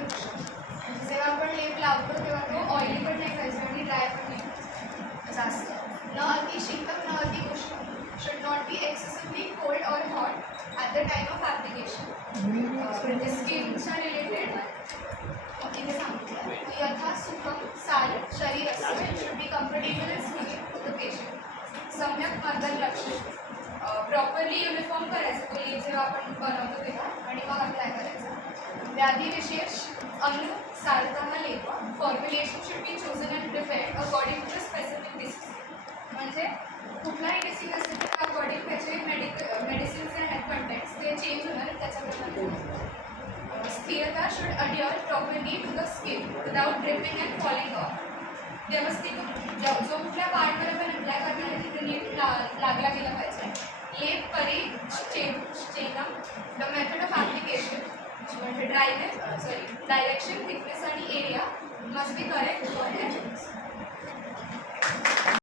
म्हणजे जेव्हा आपण लेप लावतो तेव्हा तो ऑइली पण नाही पाहिजे आणि ड्राय पण नाही जास्त. न अति शीतक न अति उष्ण. should not be excessively cold or hot at the time of application. म्हणजे स्किनच्या रिलेटेड इथे सांगितलं यथा सुखम साल शरीरस्य should be comfortable and skin for the patient. सम्यक मर्दन लक्षण प्रॉपरली युनिफॉर्म करायचं तो लेप जेव्हा आपण बनवतो तेव्हा आणि मग अप्लाय करायचं. व्याधिविशेष अनुसारतः लेप formulation should be chosen and prepared according to the specific disease. म्हणजे कुठलाही डिसीज असेल तर अकॉर्डिंग त्याचे मेडिसिन्स अँड कंटेंट्स ते चेंज होणार त्याच्याप्रमाणे. स्थिरता should adhere properly to the skin without dripping and falling off. व्यवस्थित जो कुठल्या पार्टवर आपण अप्लाय करणार आहे तिथे नीट लागला गेला पाहिजे. लेप परी चेनम द मेथड ऑफ ॲप्लिकेशन म्हणजे डायरेक्शन थिकनेस आणि area must be correct for